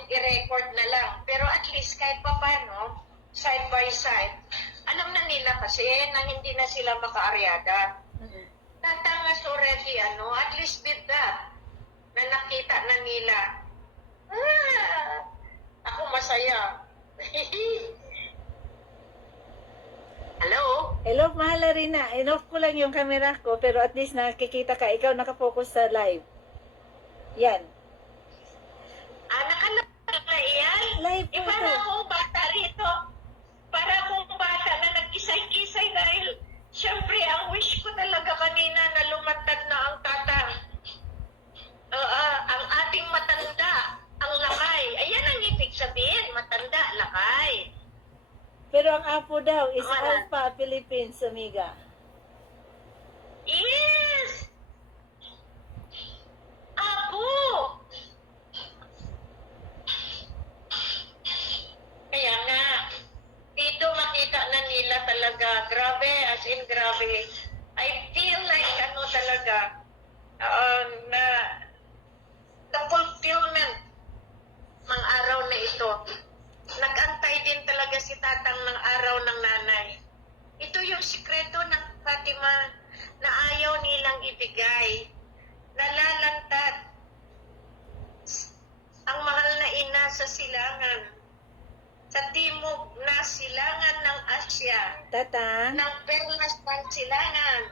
yung i-record na lang. Pero at least kahit pa paano, side by side, alam na nila kasi na hindi na sila makaaryada. Tatangas already, at least with that, na nakita na nila. Ako masaya. Hello? Hello, mahal Rina. In-off ko lang yung camera ko, pero at least nakikita ka. Ikaw nakafocus sa live. Yan. Nakalala yan? Live po Para ito. akong bata rito. Para akong bata na nagkisay-kisay dahil syempre ang wish ko talaga kanina na lumantad na ang tatang. Ang ating matanda, ang lakay. Ayan ang ibig sabihin, matanda, lakay. Pero ang apo daw is Wala. Alpha Philippines, amiga. Yes! Apo! Kaya nga, dito makita na nila talaga, grabe, as in grabe. I feel like talaga, na the fulfillment ng araw na ito. Nag-antay din talaga si tatang ng araw ng nanay. Ito yung sikreto ng Fatima na ayaw nilang ibigay. Nalalantad ang mahal na ina sa silangan. Sa timog na silangan ng Asya. Tatang? Ng perlas ng silangan.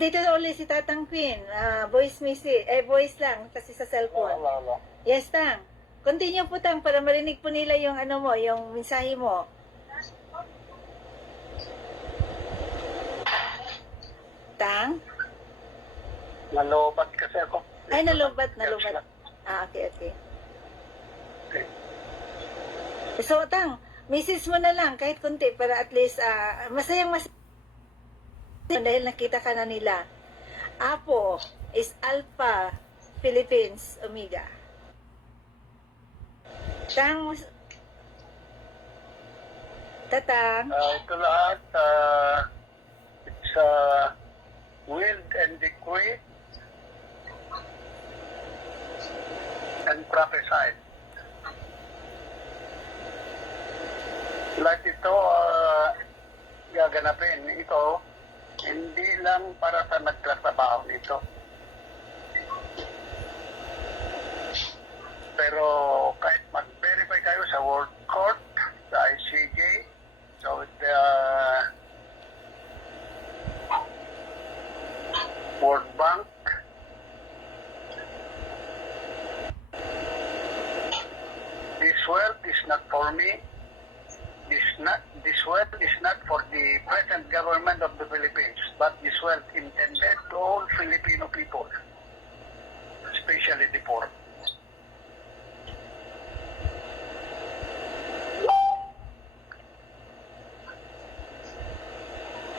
Dito na ulit si Tatang Queen. Voice message. Voice lang kasi sa cellphone. Wala. Yes, Tang. Continue po, Tang, para marinig po nila yung yung mensahe mo. Tang? Nalobat kasi ako. Ay, nalubat. Okay. Okay. So, Tang, message mo na lang kahit kunti para at least masayang dahil nakita ka na nila. Apo is Alpha Philippines Omega. Tang, Tatang, Ito lahat, it's willed and decreed and prophesied. Lahat ito, gaganapin. Ito, hindi lang para sa nagtatrabaho nito. Pero kahit mag-verify kayo sa World Court, sa ICJ, so the World Bank, this wealth is not for me. This wealth is not for the present government of the Philippines, but this wealth intended to all Filipino people, especially the poor.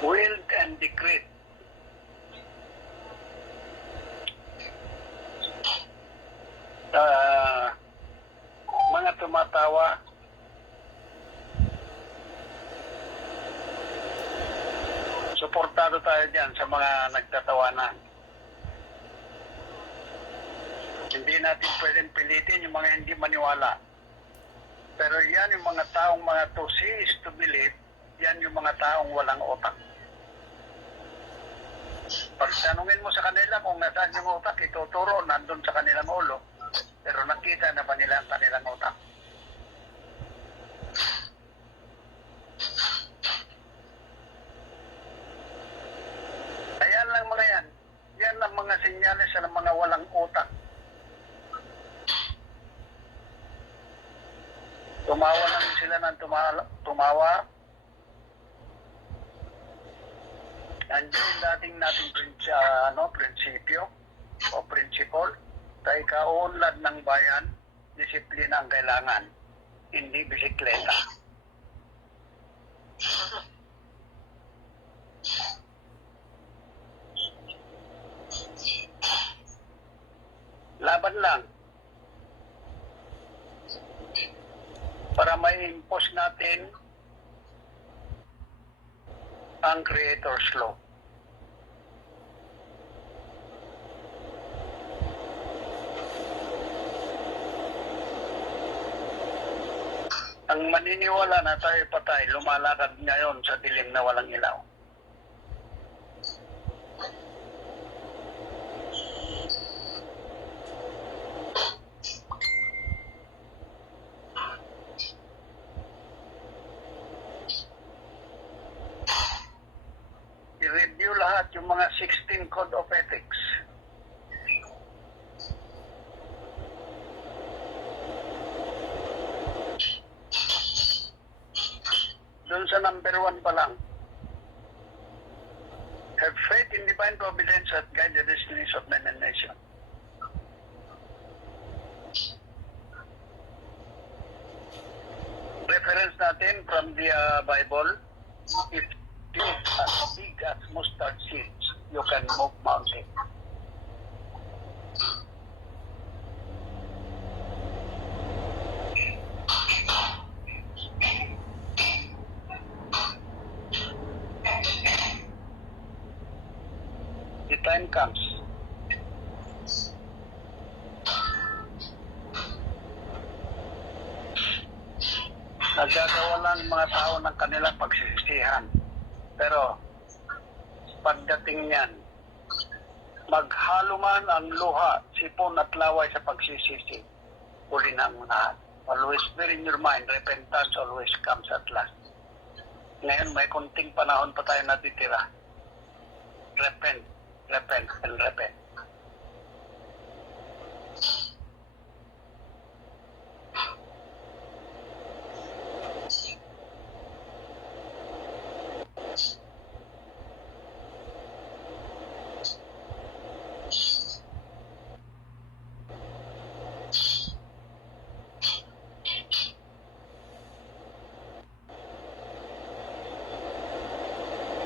Willed and decreed. Mga tumatawa, suportado tayo dyan sa mga nagtatawanan. Hindi natin pwedeng pilitin yung mga hindi maniwala. Pero yan yung mga taong mga to see is to believe, yan yung mga taong walang otak. Pag tanungin mo sa kanila kung nasaan yung utak, ituturo nandun sa kanilang ulo. Pero nakita na ba nila ang kanilang utak? Ayan lang mga yan. Yan ang mga senyales ng mga walang utak. Tumawa lang sila ng tumawa. Nandiyan yung dating nating prinsipyo o principle. Kaya kaunlad ng bayan, disiplina ang kailangan, hindi bisikleta. Laban lang. Para may impose natin ang Creator's Law. Ang maniniwala na tayo patay, lumalakad ngayon sa dilim na walang ilaw. I-review lahat yung mga 16 Code of Ethics. Doon sa number 1 pa lang. Have faith in divine providence that guide the destinies of men and nation. Reference natin from the Bible, if you as big as mustard seeds, you can move mountain. The time comes. Nagagawa lang mga tao ng kanilang pagsisisihan. Pero, pagdating niyan, maghalo man ang luha, sipon at laway sa pagsisisi. Huli na ang lahat. Always bear in your mind, repentance always comes at last. Ngayon, may kunting panahon pa tayo natitira. Repent, repent, and repent.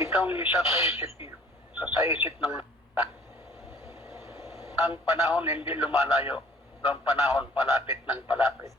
Itong isa sa isip niyo, sa isip ng lahat. Ang panahon hindi lumalayo, ang panahon palapit ng palapit.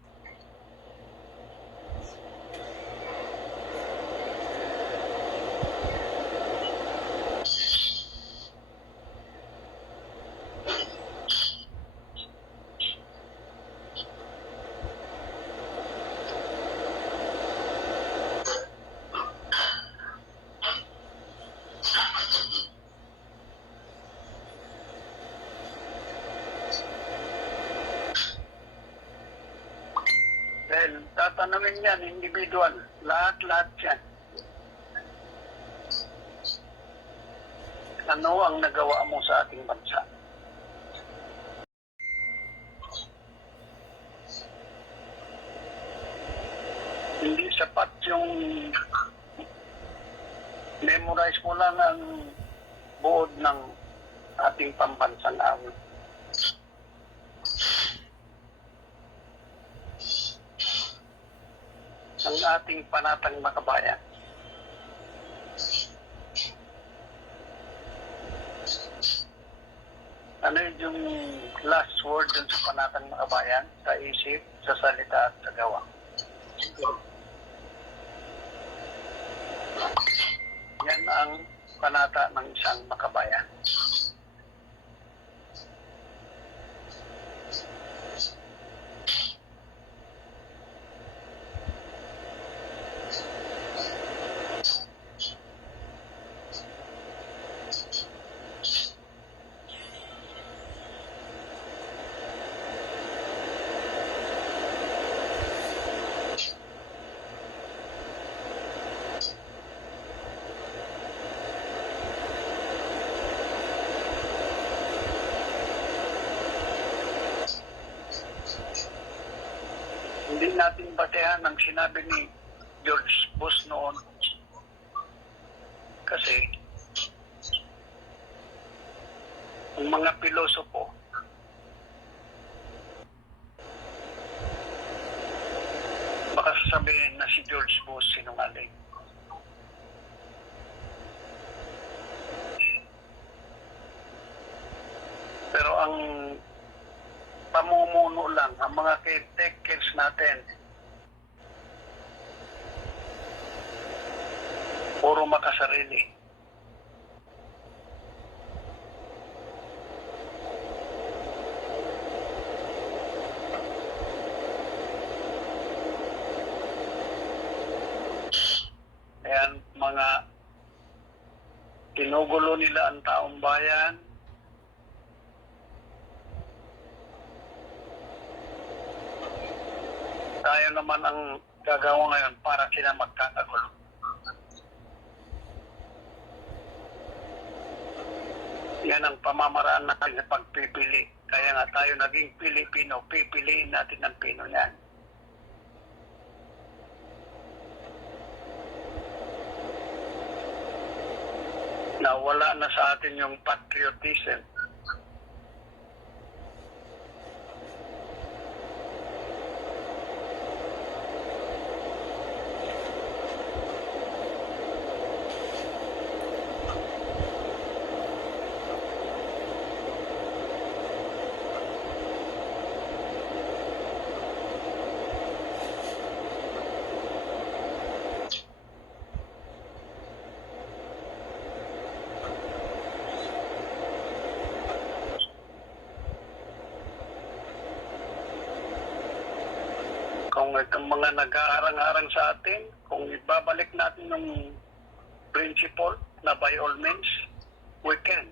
Dahil tatanungin yan, individual, lahat-lahat yan. Ano ang nagawa mo sa ating bansa? Hindi sapat yung memorize mo lang ang buod ng ating pambansang awit. Ang ating panatang makabayan. Ano yung last word dun sa panatang makabayan? Sa isip, sa salita at sa gawa. Yan ang panata ng isang makabayan. Hindi natin batehan ang sinabi ni George Bush noon. Kasi ang mga pilosopo baka sasabihin na si George Bush sinungaling. Pero ang pamumuno lang, ang mga caretakers natin, puro makasarili. Ginugulo nila ang taong bayan. Tayo naman ang gagawa ngayon para sila magkakagulo. Yan ang pamamaraan natin sa pagpipili. Kaya nga tayo naging Pilipino, pipiliin natin ang Pino yan. Nawala na sa atin yung patriotism. Kung itong mga nag-aarang-arang sa atin, kung ibabalik natin yung principle na by all means, we can.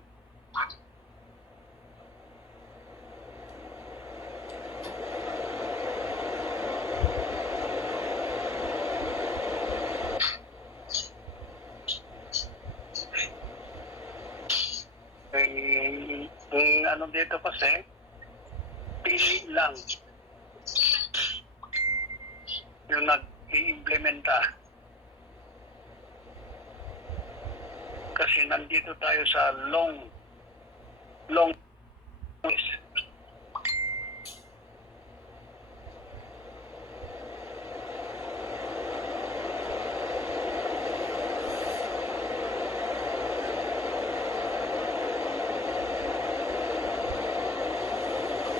Ano dito kasi, pili lang yung nag-i-implementa. Kasi nandito tayo sa long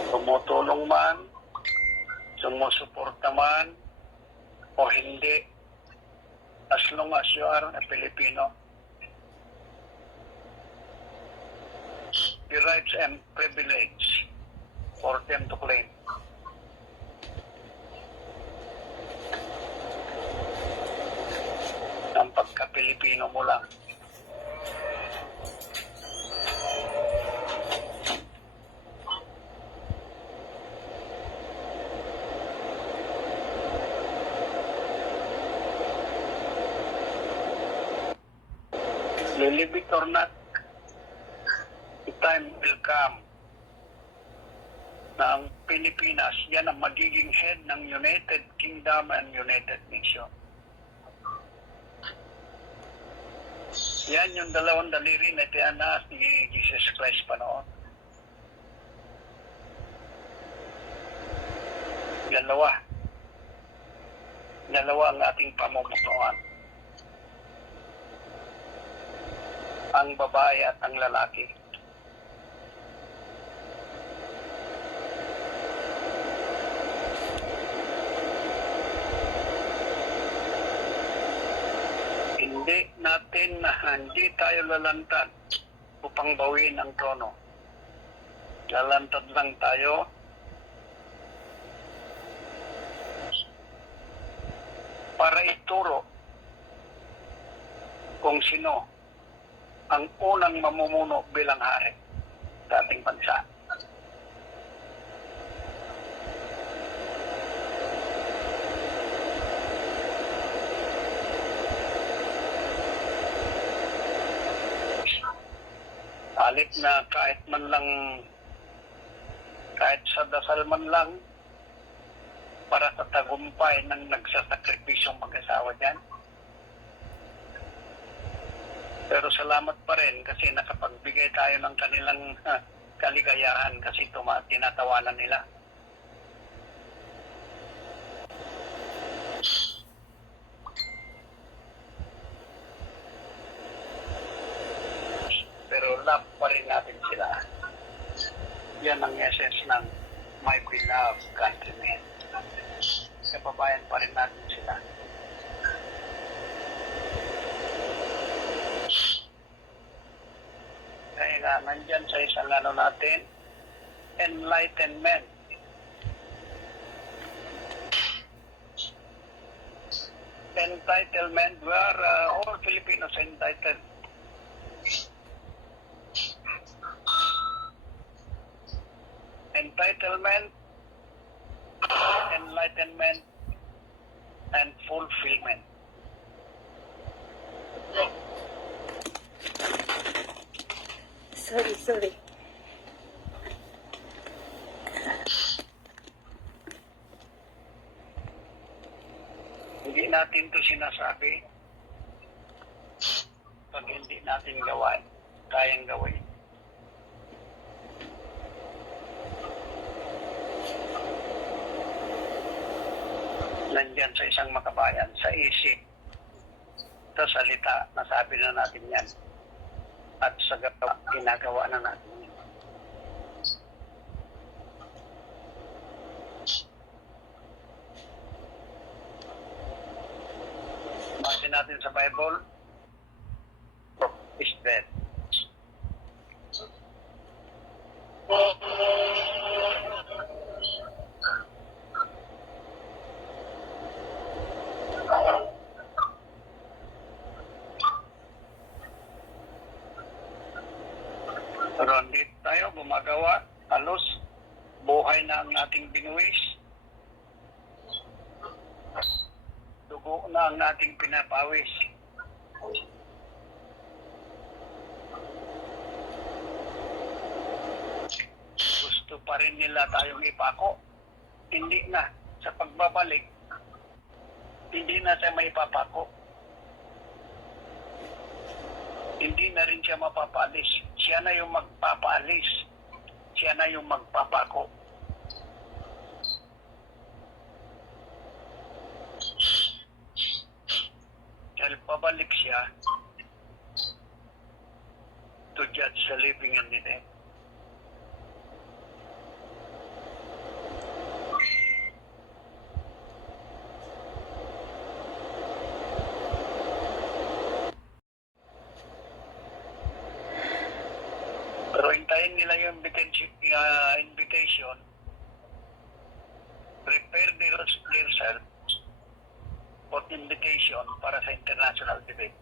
tumutulong man, sumusuporta man, o hindi, as long as you are a Filipino, the rights and privilege for them to claim. Ang pagka-Pilipino mo lang. Believe it or not, the time will come na ang Pilipinas, yan ang magiging head ng United Kingdom and United Nations. Yan yung dalawang daliri na tinaas ni Jesus Christ pa noon. Dalawa ang ating pamumunuan. Ang babae at ang lalaki. Hindi tayo lalantad upang bawiin ang trono. Lalantad lang tayo para ituro kung sino ang unang mamumuno bilang hari sa ating bansa. Halip na kahit sa dasal man lang, para sa tagumpay ng nagsasakripisyong mag-asawa dyan. Pero salamat pa rin kasi nakapagbigay tayo ng kanilang kaligayahan kasi tinatawanan nila. Pero love pa rin natin sila. Yan ang essence ng my beloved countrymen. Kababayan pa rin natin sila. Kaya nga, nandyan sa isang natin, enlightenment. Entitlement, we are all Filipinos entitled. entitlement, enlightenment, and fulfillment. Sorry. Hindi natin to sinasabi pag hindi natin gawain, kayang gawin. Nandyan sa isang makabayan, sa isip, sa salita, nasabi na natin yan. At sa gawa, ginagawa na natin yan. Base natin sa Bible, is dead. Pero hindi tayo gumagawa, halos buhay na ang ating binuwis. Dugo na ang ating pinapawis. Gusto pa rin nila tayong ipako. Hindi na. Sa pagbabalik, hindi na siya may papako. Hindi na rin siya mapapalis. Siya na yung magpapalis. Siya na yung magpapako. Dahil pabalik siya to judge the living and the dead. Pero hintayin nila yung invitation, prepare themselves for invitation para sa international debate.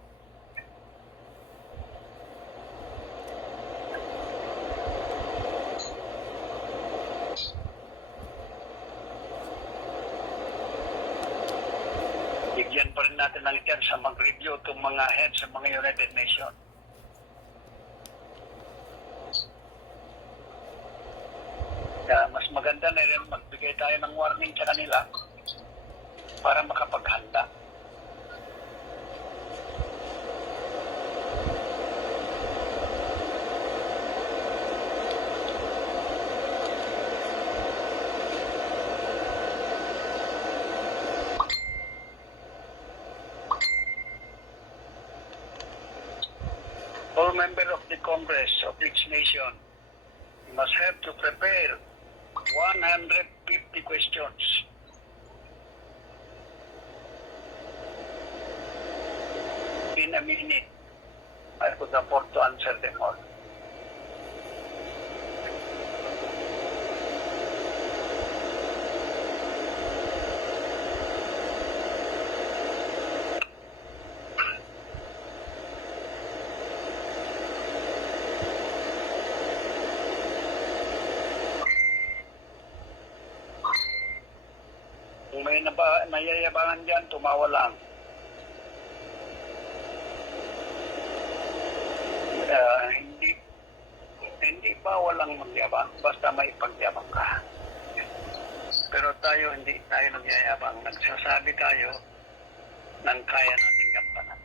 Bigyan pa rin natin ng chance sa mag-review itong mga heads sa mga United Nations. Kaya mas maganda na rin magbigay tayo ng warning sa kanila para makapaghanda. All members of the Congress of each nation must have to prepare 150 questions. In a minute, I could afford to answer them all. Kung may nayayabangan dyan, tumawa lang. Hindi ba walang magyabang, basta may pagyabang ka. Pero tayo, hindi tayo nagyayabang. Nagsasabi tayo ng kaya nating gampanan.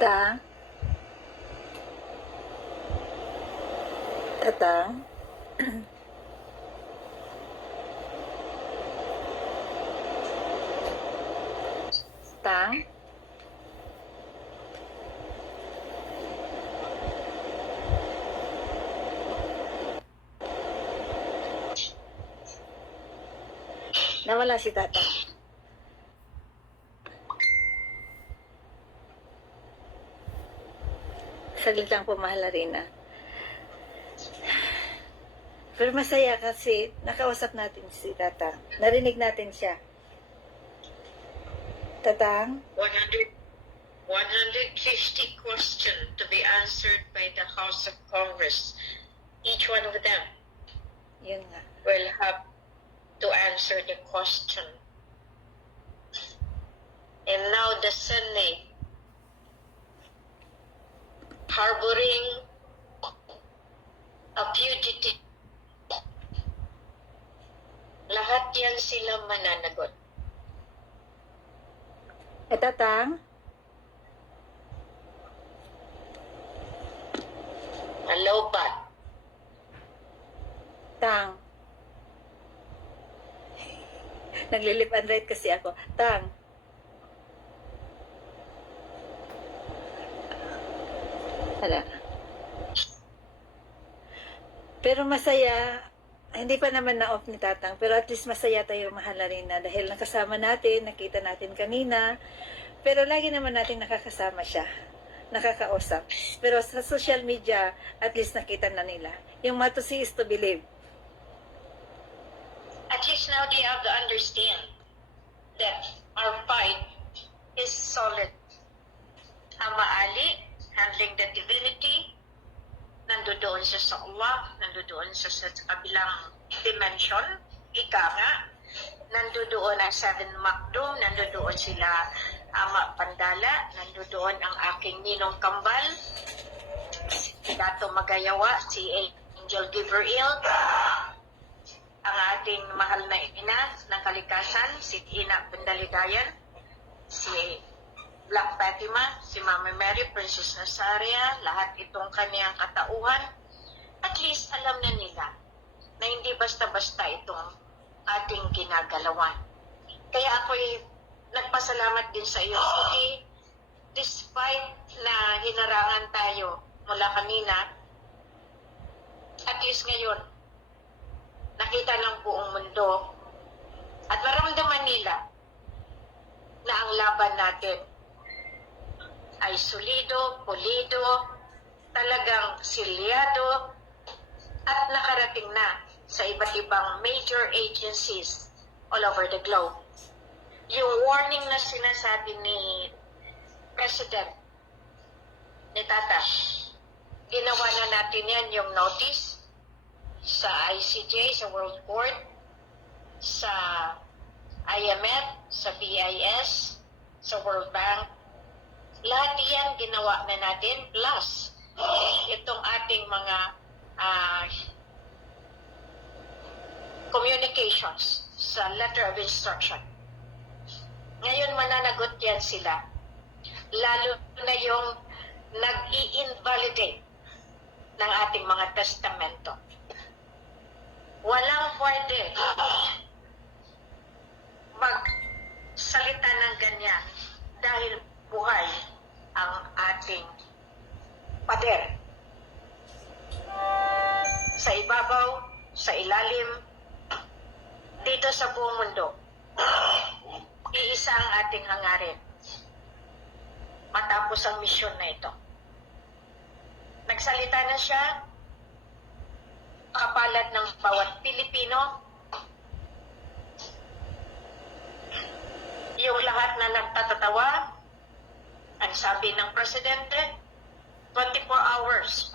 Tatang? Tatang? Tang? Nawala si Tatang. Saglit lang po, mahal Rina. Pero masaya kasi nakausap natin si Tatang. Narinig natin siya. Tatang? 150 questions to be answered by the House of Congress. Each one of them Yun nga. will have to answer the question. And now the Senate, harboring a fugitive, lahat yan sila mananagot. Tatang? Hello, Pat. Tang? Naglilip and right kasi ako. Tang? Hala. Pero masaya, hindi pa naman na-off ni Tatang, pero at least masaya tayo, mahal na rin na dahil nakasama natin, nakita natin kanina, pero lagi naman natin nakakasama siya, nakakausap. Pero sa social media, at least nakita na nila. Yung to see is to believe. At least now they have to understand that our fight is solid. Ama Ali, handling the divinity, nandoon siya sa Allah, nandoon siya sa kabilang dimension, ika nga, nandoon ang Seven Makdum, nandoon sila Ama Pandala, nandoon ang aking ninong kambal, si Dato Magayawa, si Angel Gabriel, ang ating mahal na ina ng kalikasan, si Ina Bandaligayan, si Black Fatima, si Mama Mary, Princess Nazaria, lahat itong kaniyang katauhan, at least alam na nila na hindi basta-basta itong ating ginagalawan. Kaya ako'y nagpasalamat din sa iyo, Suki, despite na hinarangan tayo mula kanina, at least ngayon, nakita ng buong mundo at maramdaman nila na ang laban natin ay solido, pulido, talagang silyado at nakarating na sa iba't ibang major agencies all over the globe. Yung warning na sinasabi ni President, ni Tata, ginawa na natin yan yung notice sa ICJ, sa World Court, sa IMF, sa BIS, sa World Bank. Lahat yan ginawa na natin, plus itong ating mga communications sa letter of instruction. Ngayon mananagot yan sila. Lalo na yung nag-i-invalidate ng ating mga testamento. Walang pwede magsalita ng ganyan dahil buhay ang ating pader. Sa ibabaw, sa ilalim, dito sa buong mundo, iisa ang ating hangarin matapos ang misyon na ito. Nagsalita na siya, kapalat ng bawat Pilipino, yung lahat na nagtatatawa, ang sabi ng Presidente, 24 hours,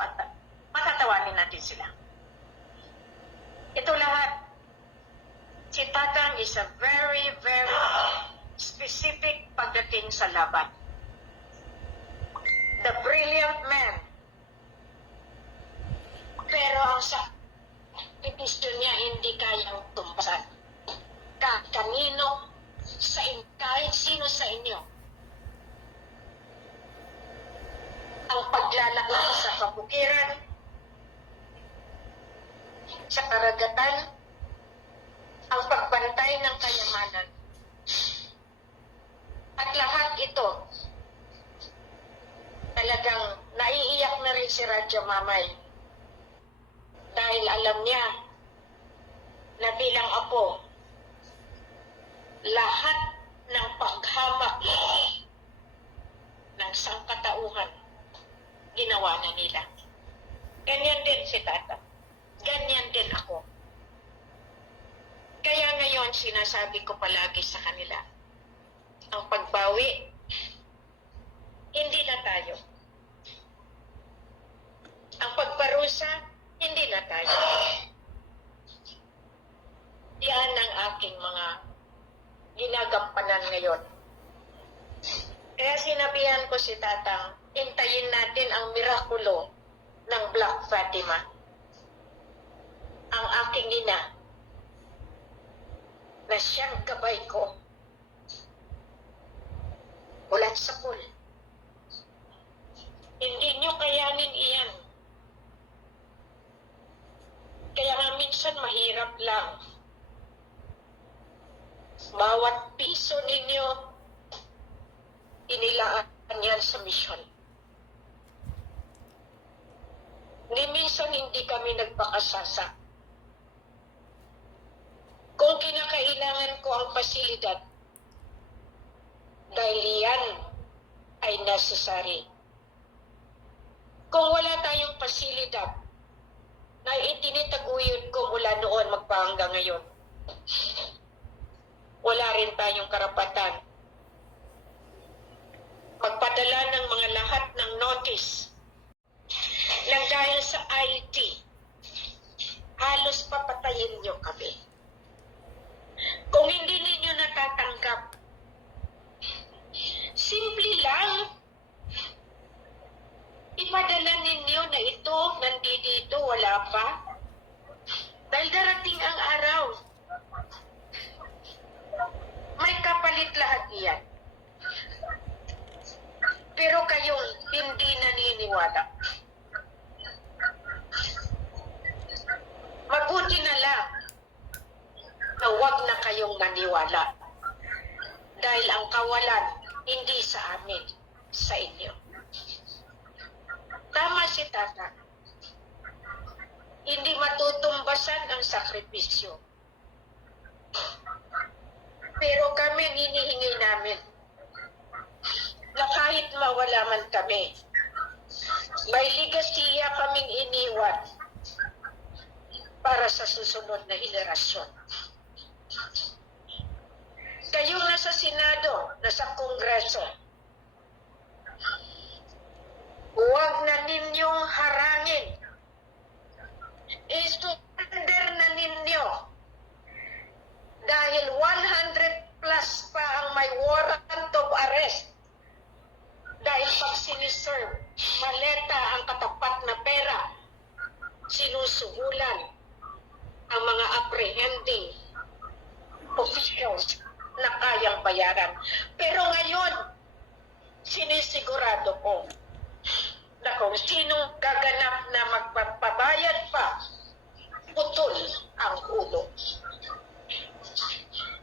patatawanin natin sila. Ito lahat, si Tatang is a very, very specific pagdating sa laban. The brilliant man. Pero ang sakripisyo niya hindi kayang tumbasan. Kanino, kahit sino sa inyo. ang paglalaki sa kabukiran, sa karagatan, ang pagbantay ng kayamanan. At lahat ito, talagang naiiyak na rin si Radyo Mamay. Dahil alam niya na bilang apo, lahat ng paghamak ng sangkatauhan, ginawa na nila. Ganyan din si Tata. Ganyan din ako. Kaya ngayon sinasabi ko palagi sa kanila, ang pagbawi, hindi na tayo. Ang pagparusa, hindi na tayo. Yan ang aking mga ginagampanan ngayon. Kaya sinabihan ko si Tatang, hintayin natin ang mirakulo ng Black Fatima. Ang aking ina, na siyang gabay ko, ulat sa pool. Hindi nyo kayanin iyan. Kaya nga minsan mahirap lang. Bawat piso ninyo, inilaan yan sa misyon. Ni minsan hindi kami nagpakasasa. Kung kinakailangan ko ang pasilidad, dahil yan ay necessary. Kung wala tayong pasilidad, na itinitaguyod ko mula noon magpahanggang ngayon, wala rin tayong karapatan magpadala ng mga lahat ng notice lang dahil sa IT, halos papatayin nyo kami. Kung hindi ninyo natatanggap, simple lang, ipadala ninyo na ito, nandito, wala pa. Dahil darating ang araw, may kapalit lahat iyan. Pero kayong hindi naniniwala. Mabuti na lang na huwag na kayong maniwala. Dahil ang kawalan hindi sa amin, sa inyo. Tama si Tata. Hindi matutumbasan ang sakripisyo. Pero kami, hinihingi namin na kahit mawala man kami, may ligasiya kaming iniwan para sa susunod na henerasyon. Kayong nasa Senado, nasa Kongreso, huwag na ninyong harangin. I-surrender na ninyo. Dahil 100 plus pa ang may warrant of arrest. Dahil pag siniserve, maleta ang katapat na pera, sinusuhulan ang mga apprehending officials na kayang bayaran. Pero ngayon, sinisigurado ko na kung sinong gaganap na magpapabayad pa, putol ang ulo.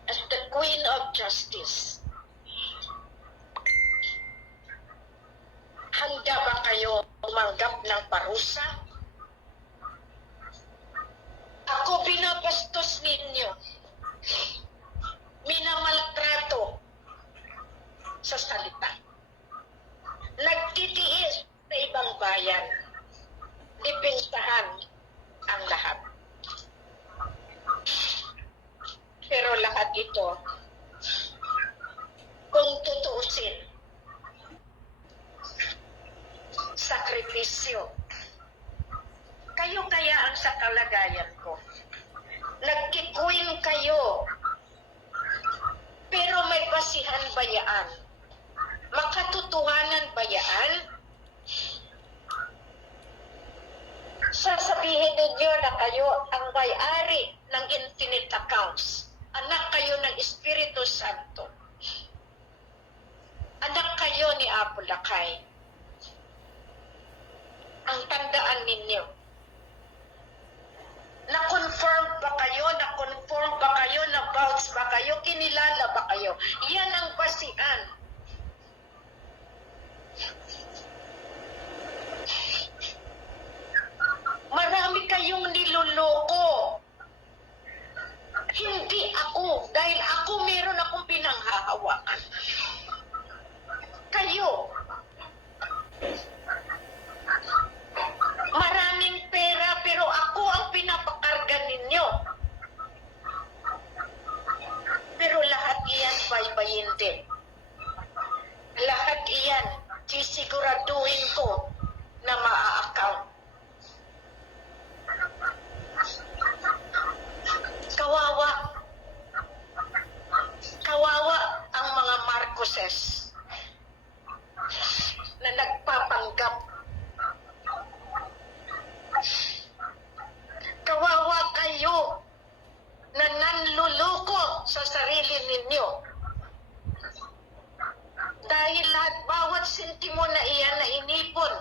As the Queen of Justice, handa ba kayo umanggap ng parusa? Ako binabastos ninyo, minamaltrato sa salita, nagtitiis sa ibang bayan, dipintahan ang lahat. Pero lahat ito, kung tutuusin, sakripisyo. Kayo kaya ang sa kalagayan ko. Nagkikuin kayo, pero may basihan ba yan? Makatotohanan ba yan? Sasabihin ninyo na kayo ang may-ari ng infinite accounts. Anak kayo ng Espiritu Santo. Anak kayo ni Apo Lakay. ang tandaan ninyo. Na-confirm ba kayo? Na-confirm ba kayo? Na-bounce ba kayo? Kinilala ba kayo? Yan ang basihan. Marami kayong niloloko. Hindi ako. Dahil ako meron akong pinanghahawakan. Kayo. Maraming pera pero ako ang pinapakarga ninyo. Pero lahat iyan baybayin din. Lahat iyan sisiguraduhin ko na maa-account. Kawawa. Kawawa ang mga Marcoses na nagpapanggap. Kawawa kayo na nanluluko sa sarili ninyo. Dahil lahat bawat sentimo na iyan na inipon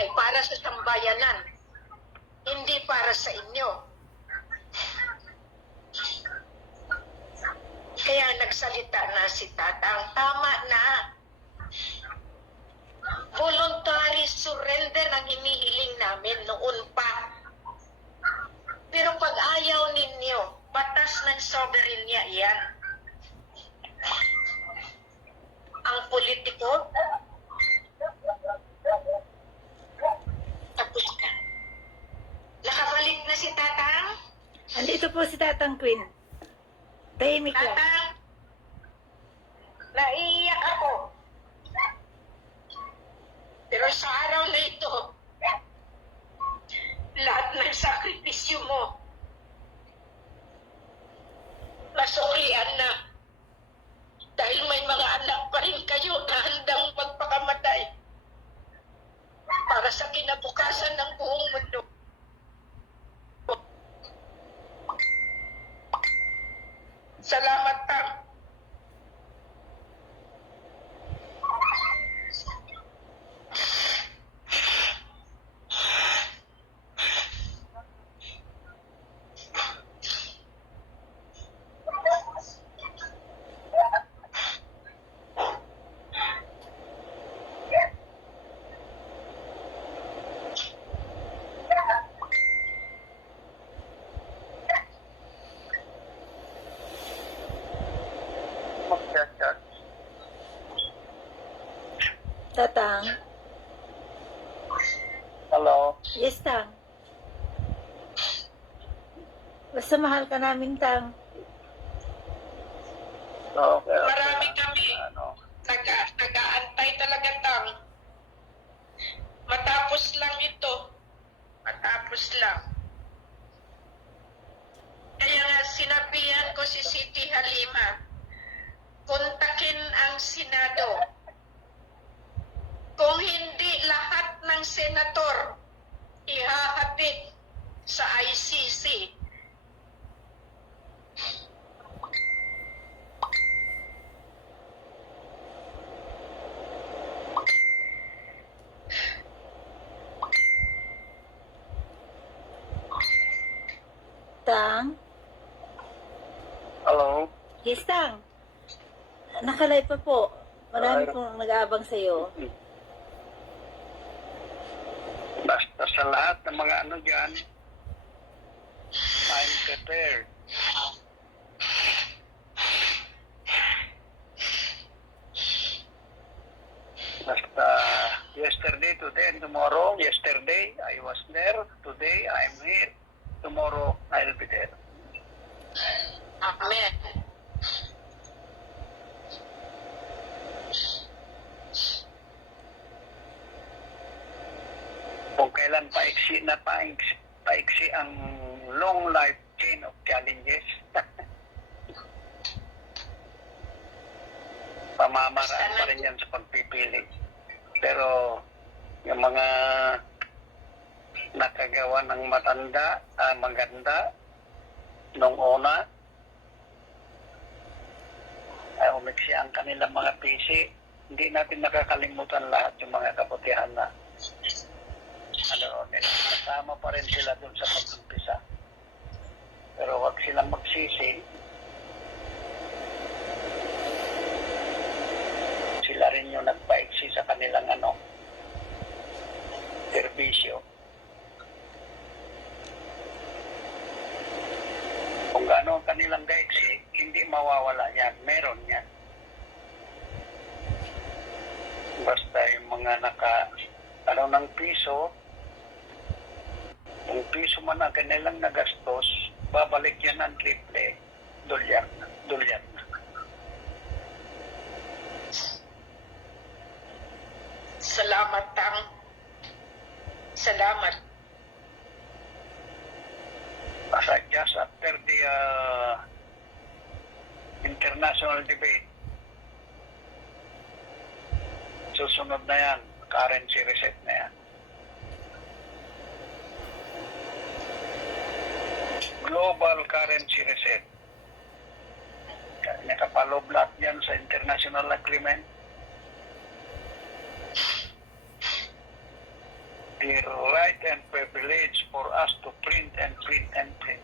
ay para sa sambayanan, hindi para sa inyo. Kaya nagsalita na si Tatang, tama na. Voluntary surrender ang hinihiling namin noon pa. Pero pag ayaw ninyo, batas ng soberenya iyan. Ang politiko, tapos na. Nakabalik na si Tatang? Andito po si Tatang Queen. Tahimik lang. Tatang, naiiyak ako. Pero sa araw na ito, lahat ng sakripisyo mo, nasuklian na. Dahil may mga anak pa rin kayo na handang magpakamatay para sa kinabukasan ng buong mundo. Salamat, Tang. Tatang. Hello. Yes, Tang. Basta mahal ka namin, Tang. Okay. Marami kami. Nag-aantay talaga, Tang. Matapos lang ito. Matapos lang. Kaya nga sinabihan ko si Siti Halima, kontakin ang Senado. Kung hindi lahat ng senator ihahatid sa ICC, Tang. Hello. Yes, Tang. Nakalive pa po. Marami pong nag-aabang sa'yo. Basta sa lahat ng mga ano dyan, I'm prepared. Basta yesterday, today, and tomorrow. Yesterday, I was there. Today, I'm here. Tomorrow, I'll be there. amen. Kung kailan paiksi ang long life chain of challenges, pamamaraan pa rin yan sa pagpipili. Pero yung mga nakagawa ng maganda nung una, ay umiksi ang kanilang mga pisi, hindi natin nakakalimutan lahat yung mga kabutihan na Kasama pa rin sila dun sa pag-umpisa. Pero wag silang magsisi. Sila rin yung nagpaiksi sa kanilang serbisyo. Kung gaano ang kanilang gaiksi, hindi mawawala yan. Meron yan. Basta yung mga ng piso, kung piso man ang kanilang nagastos, babalik yan ng triple, dolyar na. Salamat, Tang. Salamat. Just after the international debate, susunod na yan, currency reset na yan. Global currency reset. Nakapalob lahat yan sa international agreement. The right and privilege for us to print and print and print.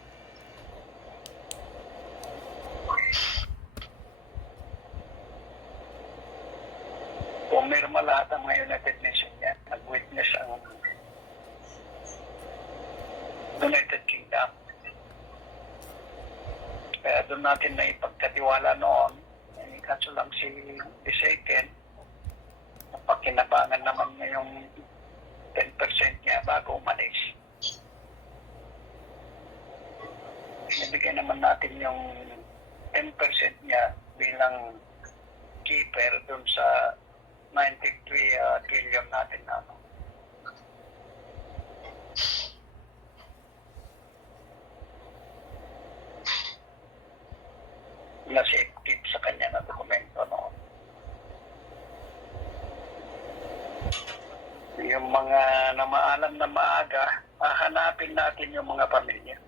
Pumirma lahat ang mga United Nations yan. Nag-witness ang United Kingdom. Kaya doon natin na ipagkatiwala noon. Kaso lang si second, napakinabangan naman niya yung 10% niya bago umalis. Nabigyan naman natin yung 10% niya bilang keeper dun sa 93 trillion natin na na safe keep sa kanya na dokumento noon. Yung mga namaalam na maaga, hahanapin natin yung mga pamilya.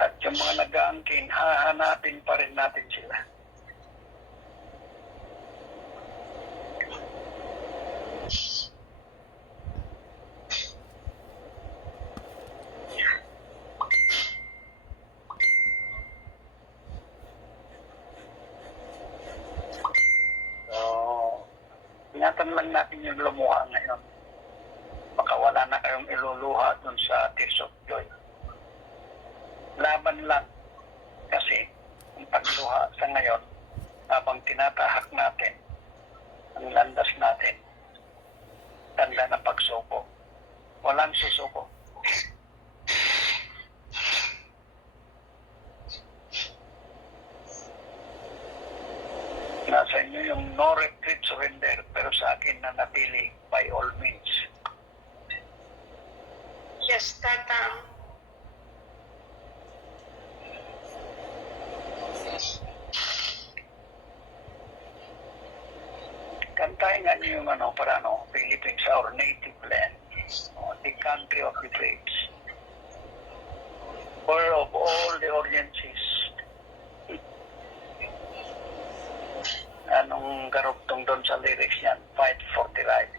At yung mga nag-aangkin, hahanapin pa rin natin sila. Ingatan lang natin yung lumuha ngayon. Baka wala na kayong iluluha dun sa Tears of Joy. Laban lang. Kasi ang pagluha sa ngayon, habang tinatahak natin ang landas natin, tanda na pagsuko. Walang susuko. Nasa inyo yung no retreat, surrender, pero sa akin na napili by all means. Yes, Tatang. Kantahin nga niyo yung Philippines, our native land, the country of the greats. For of all the Orient seas, anong garugtong doon sa lyrics niyan? Fight for the right.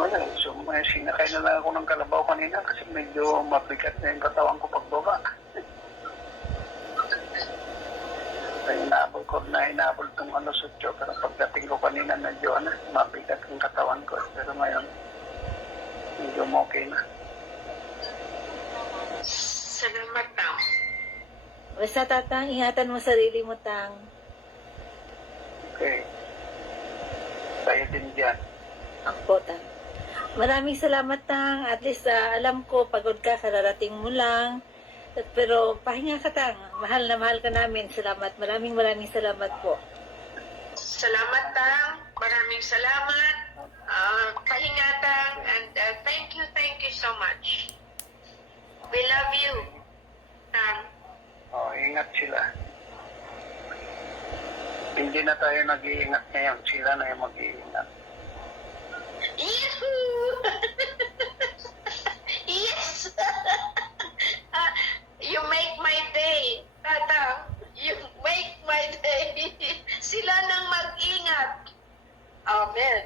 Wala. So, may sinakay na lang ako ng kalabaw kanina kasi medyo mabigat na yung katawan ko pagbaba. Kaya hinabol itong sutyo. Pero pagdating ko kanina, medyo mabigat yung katawan ko. Pero ngayon, medyo okay na. Salamat, Tang. Basta Tatang, ingatan mo sarili mo, Tang. Okay. Kayo din dyan. Ako, Tang. Maraming salamat, Tang. At least alam ko, pagod ka, kararating mo lang. Pero pahinga ka, Tang. Mahal na mahal ka namin. Salamat. Maraming salamat po. Salamat, Tang. Maraming salamat. Pahinga, Tang. And thank you so much. We love you, Tang. Ingat sila. Hindi na tayo nag-iingat ngayon. Sila na yung mag-iingat. Yahoo! Yes! You make my day, Tata. You make my day. Sila nang mag-ingat. Amen.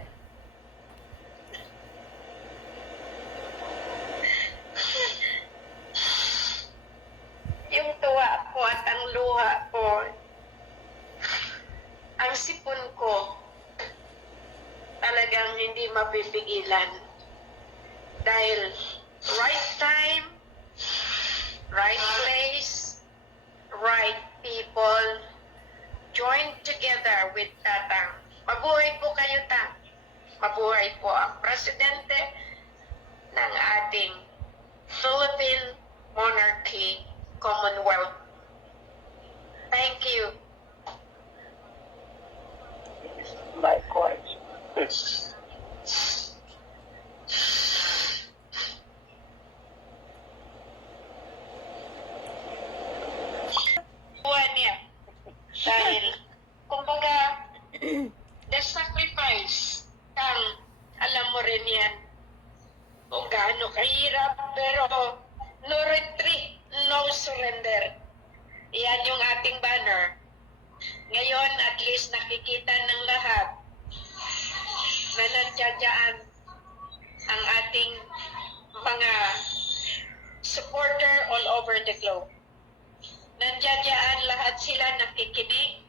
Yung tuwa ko at ang luha ko, ang sipon ko, talagang hindi mapipigilan. Dahil right time, right place, right people, joined together with Tatang. Mabuhay po kayo, Tang. Mabuhay po ang presidente ng ating Philippine Monarchy Commonwealth. Thank you. Likewise. Buwan niya. Dahil, kumbaga, the sacrifice, Tang, alam mo rin yan, kung gaano kahirap, pero no retreat, no surrender. Yan yung ating banner. Ngayon, at least nakikita ng lahat na nandiyan ang ating mga supporter all over the globe. Nandiyan lahat sila nakikinig.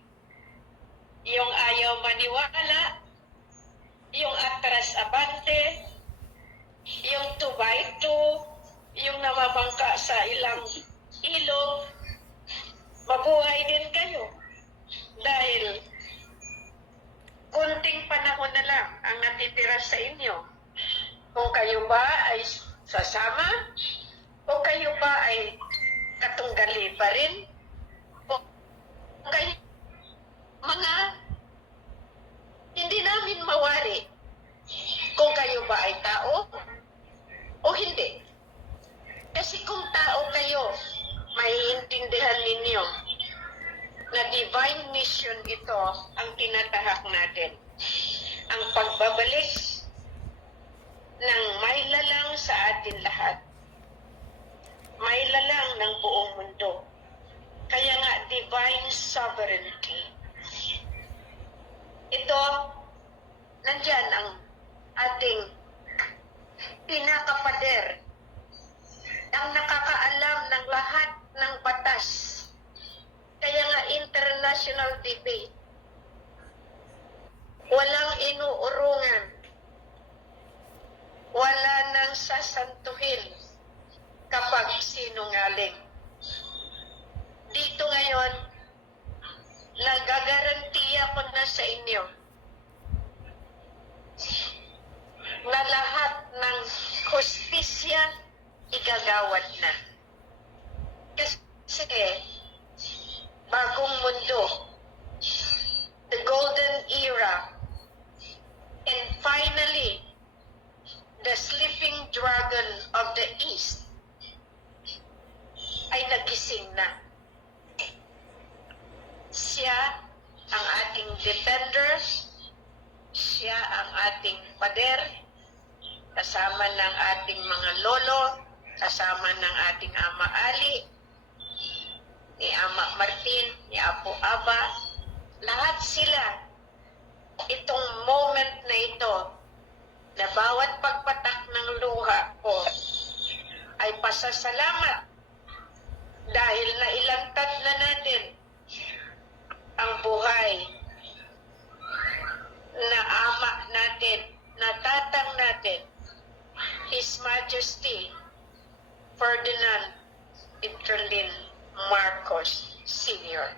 Yung ayaw maniwala, yung atras abante, yung 2x2, yung namamangka sa ilang ilog. Mabuhay din kayo. Dahil kunting panahon na lang ang natitira sa inyo. Kung kayo ba ay sasama, o kayo ba ay katunggali pa rin, o kayo mga hindi namin mawari kung kayo ba ay tao o hindi. Kasi kung tao kayo, maiintindihan ninyo na divine mission ito ang tinatahak natin. Ang pagbabalik ng may lalang sa atin lahat. May lalang ng buong mundo. Kaya nga, divine sovereignty. Ito, nandyan ang ating pinakapader, ang nakakaalam ng lahat ng batas. Kaya nga, international debate. Walang inuurungan. Wala nang sasantuhin kapag sinungaling. Dito ngayon, nagagarantiya ko na sa inyo na lahat ng hustisya igagawad na. Kasi bagong mundo, the golden era, and finally, the sleeping dragon of the east ay nagising na. Siya ang ating defender, siya ang ating pader, kasama ng ating mga lolo, kasama ng ating Ama Ali, ni Ama Martin, ni Apo Aba, lahat sila, itong moment na ito, na bawat pagpatak ng luha ko ay pasasalamat dahil nailantad na natin ang buhay na ama natin, na tatang natin, His Majesty Ferdinand Interlin Marcos Sr.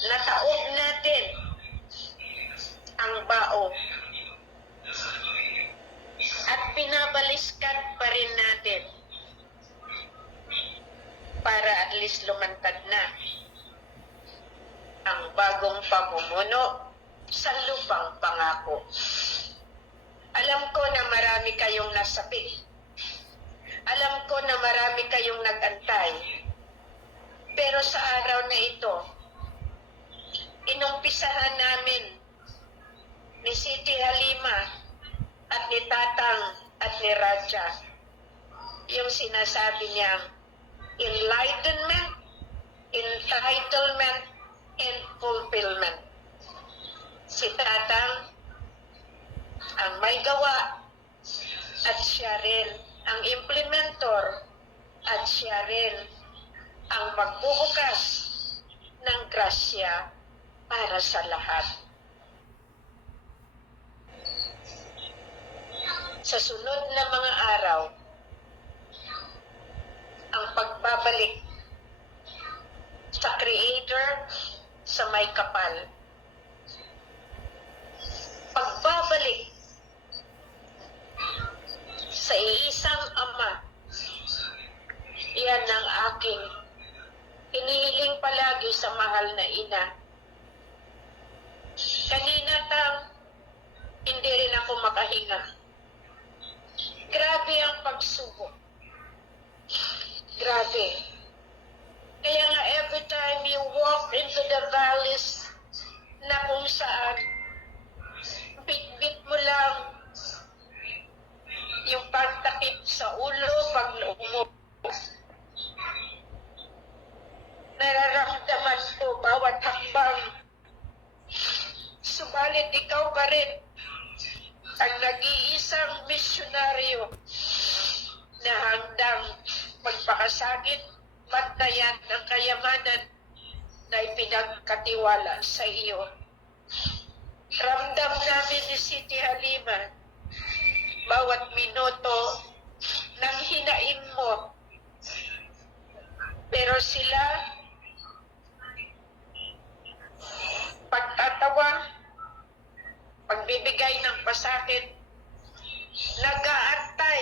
Nataob natin ang is lumantad na ang bagong pamumuno sa lupang pangako. Alam ko na marami kayong nasabi. Alam ko na marami kayong nag-antay. Pero sa araw na ito, inumpisahan namin ni Siti Halima at ni Tatang at ni Raja yung sinasabi niyang enlightenment, entitlement, and fulfillment. Si Tatang ang may gawa at siya rin ang implementor at siya rin ang magbubukas ng grasya para sa lahat. Sa sunod na mga araw, ang pagbabalik sa Creator sa may kapal. Pagbabalik sa iisang Ama. Yan ang aking hinihiling palagi sa mahal na Ina. Kanina hindi rin ako makahinga. Grabe ang pagsubok. Grabe. Kaya nga every time you walk into the valleys na kung saan bit-bit mo lang yung pagtakip sa ulo pag umupo. Nararamdaman ko bawat hakbang. Subalit ikaw pa rin ang nag-iisang misyonaryo na handang magpakasakit, bantayan ng kayamanan na ipinagkatiwala sa iyo. Ramdam namin ni Siti Halima bawat minuto ng hinain mo. Pero sila pagtatawa, pagbibigay ng pasakit, nag-aantay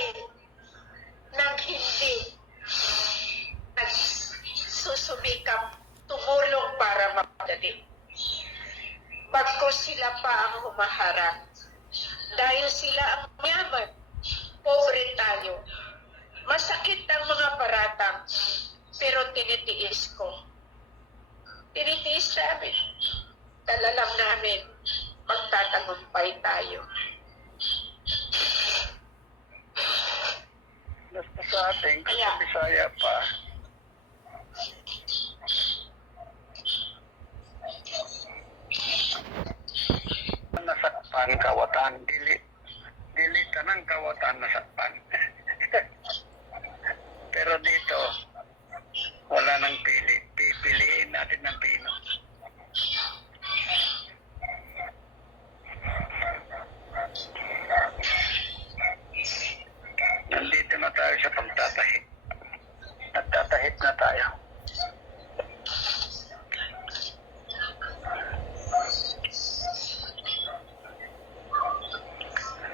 ng hindi nagsusumikap tumulong para mapadali. Bagkus sila pa ang humaharang. Dahil sila ang mayaman, pobre tayo. Masakit ang mga paratang, pero tinitiis ko. Tinitiis namin. Talalam namin, magtatagumpay tayo. Basta sa ating Kaya, Bisaya pa, nasakpan kawatan, dili tanang kawatan nasakpan. Pero dito, wala nang pili. Pipiliin natin ng pino. Nandito na tayo sa pagtatahip. Nagtatahip na tayo.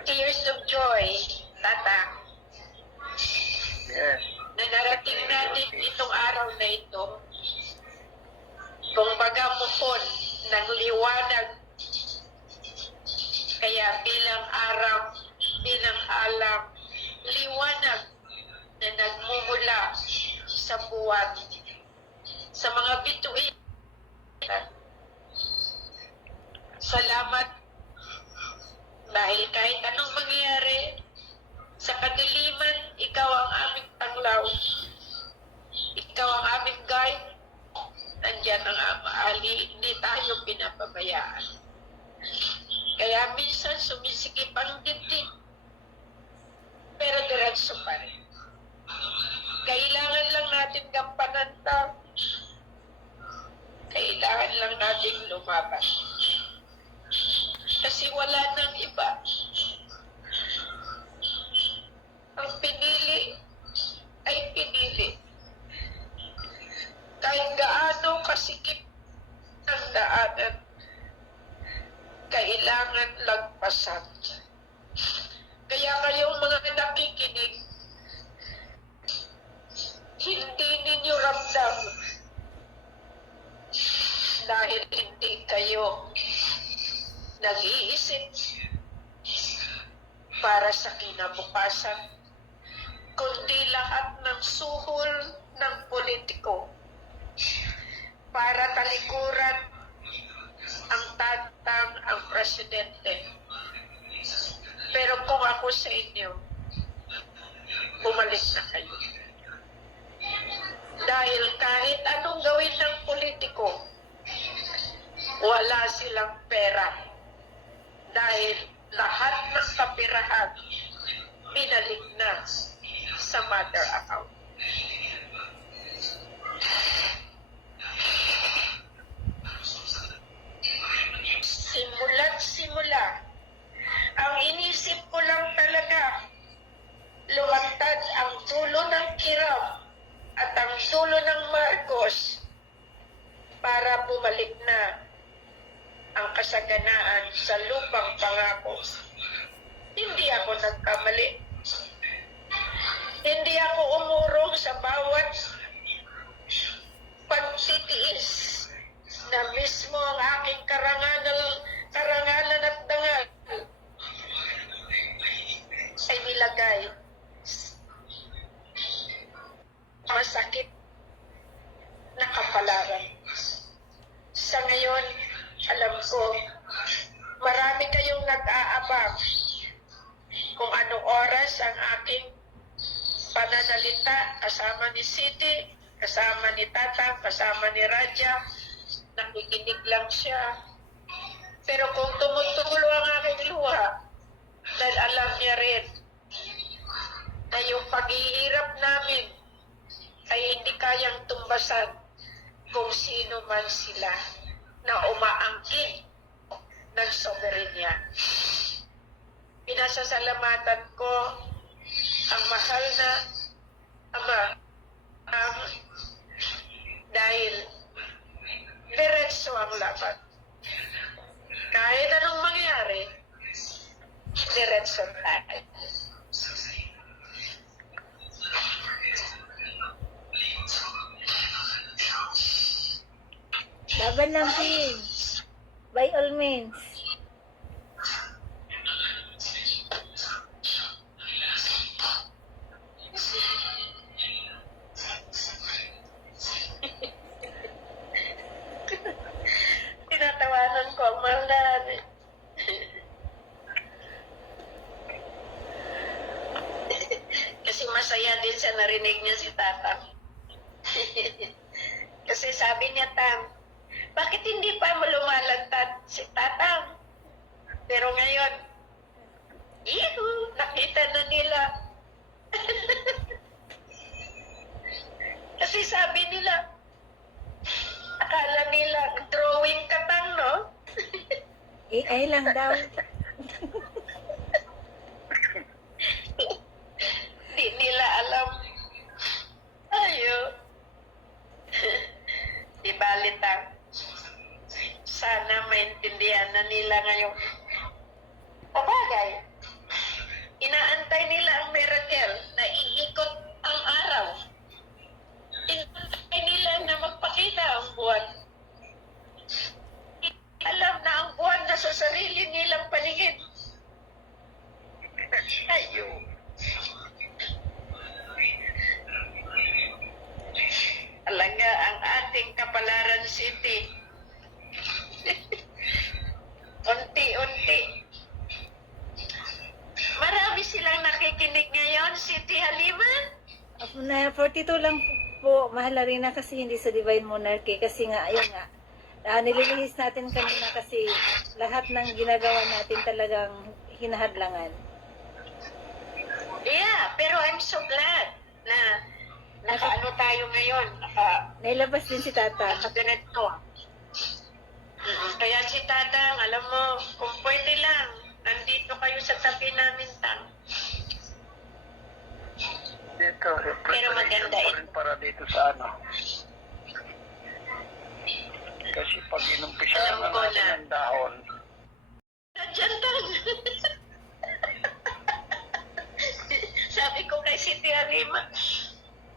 tears of joy, Tatang, Yes. na narating natin itong araw na ito. Kumbaga mukon ng liwanag. Kaya bilang araw, bilang alam, liwanag na nagmumula sa buwan, sa mga bituin. Salamat dahil kahit anong mangyari, sa kadiliman, ikaw ang aming tanglaw. Ikaw ang aming guide. Nandyan ang Ali, hindi tayo pinapabayaan. Kaya minsan sumisikip ang dibdib. Pero diretso pa rin. Kailangan lang natin gampanan tao. Kailangan lang natin lumaban. Kasi wala nang iba. Ang pinili ay pinili. Kahit gaano kasikip ang daanan, kailangan lagpasan. Kaya kayong mga nakikinig, hindi ninyo ramdam dahil hindi kayo nag-iisip para sa kinabukasan, kundi lahat ng suhol ng politiko para talikuran ang tatang ang presidente. Pero kung ako sa inyo, bumalik na kayo. Dahil kahit anong gawin ng politiko, wala silang pera. Dahil lahat ng kapirahan binalik na sa mother account. Simula't simula, ang inisip ko lang talaga, lumantad ang dulo ng Kiram at ang dulo ng Marcos para bumalik na ang kasaganaan sa lupang pangako. Hindi ako nagkamali. Hindi ako umurong sa bawat pagtitiis na mismo ang aking karangalan at dangal ay nilagay masakit na kapalaran. Sa ngayon, alam ko, marami kayong nag-aabang kung anong oras ang aking pananalita kasama ni Siti, kasama ni Tata, kasama ni Raja. Nakikinig lang siya. Pero kung tumutulo ang aking luha, dahil alam niya rin na yung paghihirap namin ay hindi kayang tumbasan kung sino man sila na umaangkin ng soberenya. Pinasasalamatan ko ang mahal na Ama dahil diretso ang laban. Kahit anong mangyari, diretso tayo. Laban lang, Pin. By all means. Tinatawanan ko ang mahal na kasi masaya din siya narinig niya si Tatang. Kasi sabi niya, Tang, bakit hindi pa lumalantad si Tatang? Pero ngayon, nakita na nila. Kasi sabi nila, akala nila drawing ka, Tang, no? AI lang daw. Di nila alam. Ayo. Di balitang. Sana maintindihan na nila ngayon. Sabagay, inaantay nila ang miracle na iikot ang araw. Inaantay nila na magpakita ang buwan. Alam na ang buwan na sa sarili nilang paningin. Ayo. Alaga ang ating Kapalaran City. Unti-unti. Marami silang nakikinig ngayon, City Halima. Na 42 lang po, mahal rin na kasi hindi sa Divine Monarchy. Kasi nga, ayun nga, nililihis natin kanina kasi lahat ng ginagawa natin talagang hinahadlangan. Yeah, pero I'm so glad na nakaano tayo ngayon, Nailabas din si Tata. nakaganito. Kaya si Tatang, alam mo, kung pwede lang, nandito kayo sa tabi namin, Tang. Dito, Pero maganda pa rin para dito sa ano. Kasi pag inumpisa Alam na ko natin na. ang dahon, Nandiyan, Tang. Sabi ko kay Siti Halima,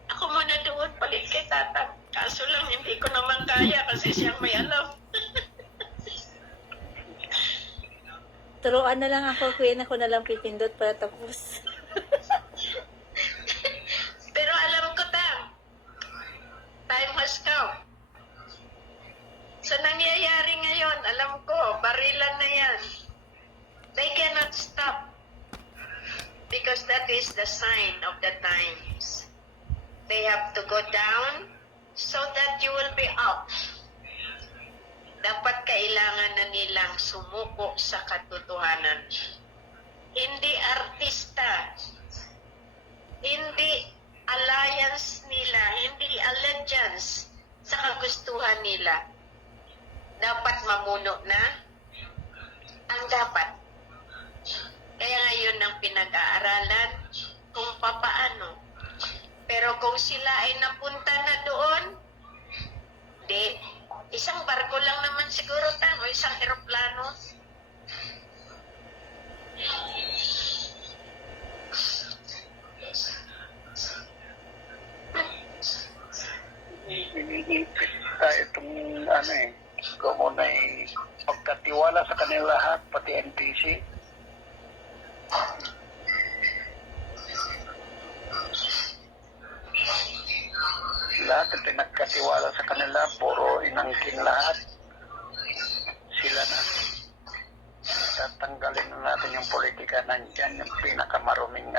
ako ako muna doon, palit kay Tatang. Kaso lang, hindi ko naman kaya kasi siyang may alam. Turuan na lang ako, Queen. Ako na lang pipindot para tapos. Pero alam ko, Tang, time has come. Sa nangyayari ngayon, alam ko, barilan na yan. They cannot stop. Because that is the sign of the times. They have to go down so that you will be up. Dapat kailangan na nilang sumuko sa katotohanan. Hindi artista, hindi alliance nila, hindi allegiance sa kagustuhan nila. Dapat mamuno na ang dapat. Kaya ngayon ang pinag-aaralan kung papaano. Pero kung sila ay napunta na doon, di, isang barko lang naman siguro o isang eroplano. Iniipit itong kung muna pagkatiwala sa kanila lahat, pati NPC. Lahat ang pinagkatiwala sa kanila, puro inangkin lahat. Sila na. Tatanggalin na natin yung politika nandyan, yung pinakamaruming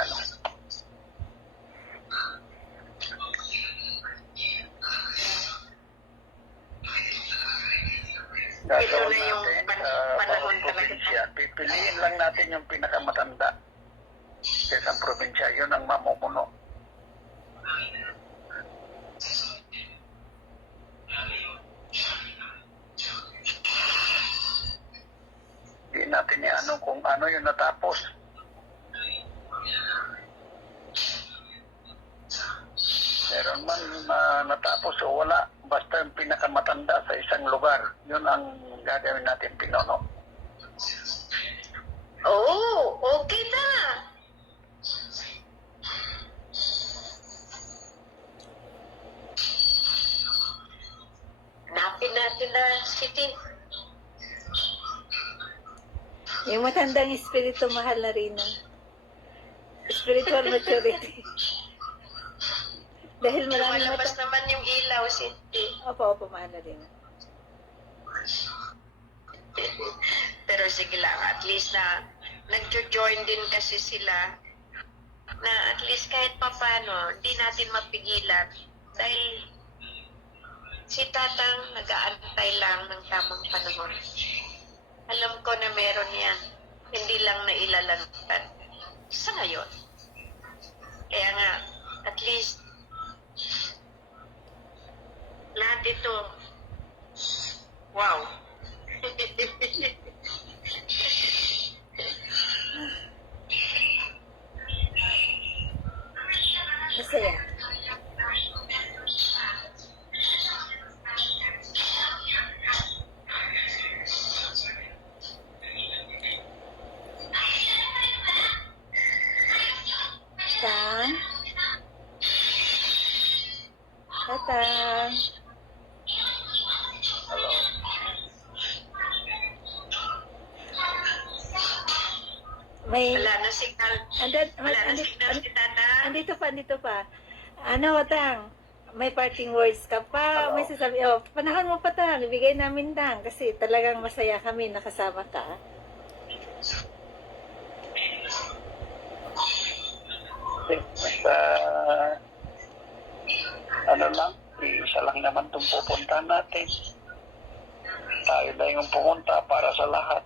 Ito gagawin na yung natin panahon bawat talaga. probinsya. Pipiliin lang natin yung pinakamatanda sa isang probinsya. Yun ang mamumuno. Hindi natin kung ano yung natapos. Meron man natapos o wala. Basta yung pinakamatanda sa isang lugar. Yun ang gagawin natin pinuno. Oh, okay na. Hanapin natin na city. Yung matandang espiritu, mahal na rin. Spiritual maturity. Dahil maraming Lumalabas naman yung ilaw, city. Opo, mahal na rin. Pero sige lang, at least na nagjo-join din kasi sila na at least kahit papano, di natin mapigilan. Dahil si Tatang nag-aantay lang ng tamang panahon. Alam ko na meron yan. Hindi lang na ilalantad. Sa ngayon. Kaya nga, at least, lahat ito, wow. Masaya. Tatang. Tatang. Hello. May... Wala na signal. Wala na signal si Tatang. Andito pa. Ano, Tang? May parting words ka pa? Hello. May sasabi, panahon mo pa, Tang. Ibigay namin, Tang. Kasi talagang masaya kami nakasama ka. Basta, isa lang naman itong pupuntahan natin. Tayo lang yung pumunta para sa lahat.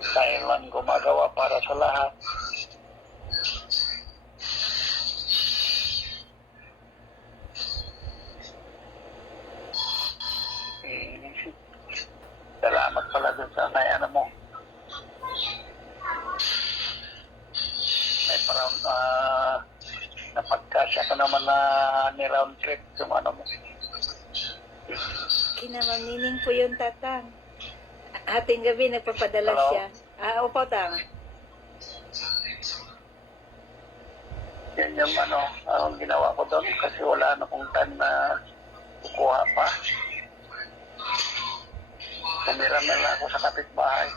Tayo lang gumagawa para sa lahat. Salamat pala dun sa mo. May parang napagkasya ko naman na ni-round trip yung mo. Kinamamining po yun, Tatang. Ating gabi, nagpapadala Hello? siya. Opo, Tang. Yan yung ang ginawa ko doon kasi wala na akong time na kukuha pa. Tumira na lang ako sa kapitbahay.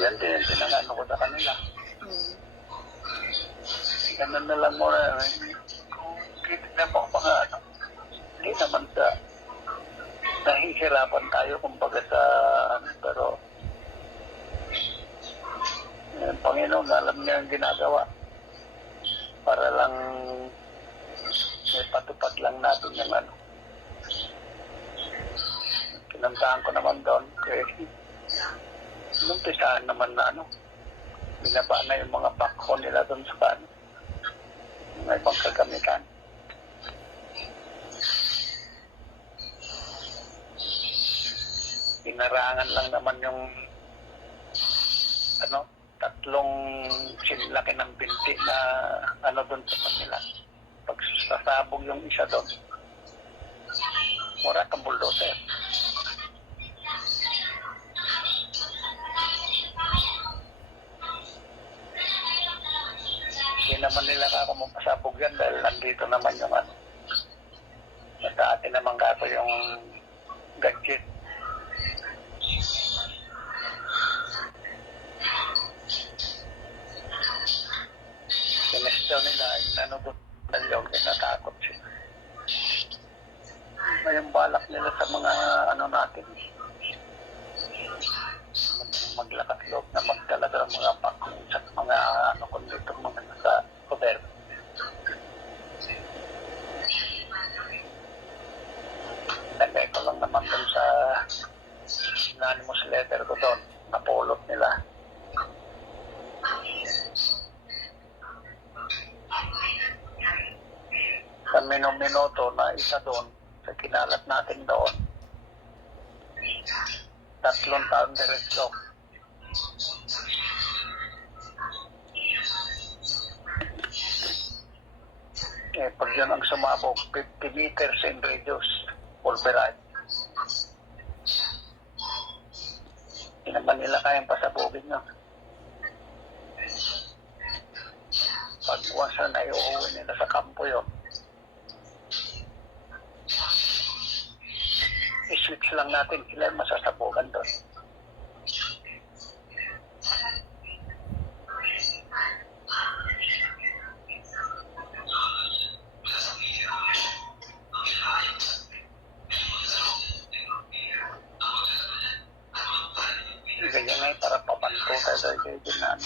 Yan din yung pinangano ko sa kanila. Ganun na lang muna. Kung titignan mo mga hindi naman sa nahihirapan tayo kumbaga sa pero yung Panginoon alam niya yung ginagawa para lang patupad lang natin yung kinamtahan ko naman doon kaya numpisahan naman na binaba na yung mga pakho nila doon sa may ibang kagamitan. Pinarangan lang naman yung tatlong sinlaki ng binti na doon sa kanila. Pag sasabog yung isa doon, wala kang bulldozer. Hindi naman nila ako mapasabog yan dahil nandito naman yung sa atin naman kako yung gadget. Sinestaw nila yung doon yung natakot siya. Yung balak nila sa mga natin maglakas loob na magdala ng mga pakong sa mga kondito mga nasa poder. Lagay ko lang naman dun sa anonymous letter ko doon napulot nila. Sa minuto na isa doon sa kinalat natin doon 3 taon diretso. Pag yun ang sumabog 50 meters in radius pulverized. Hindi naman nila kayang pasabugin yun. Pag once na iuwi nila sa kampo yun, i-switch lang natin sila masasabugan doon. Ganyan nga para papanto tayo kayo din na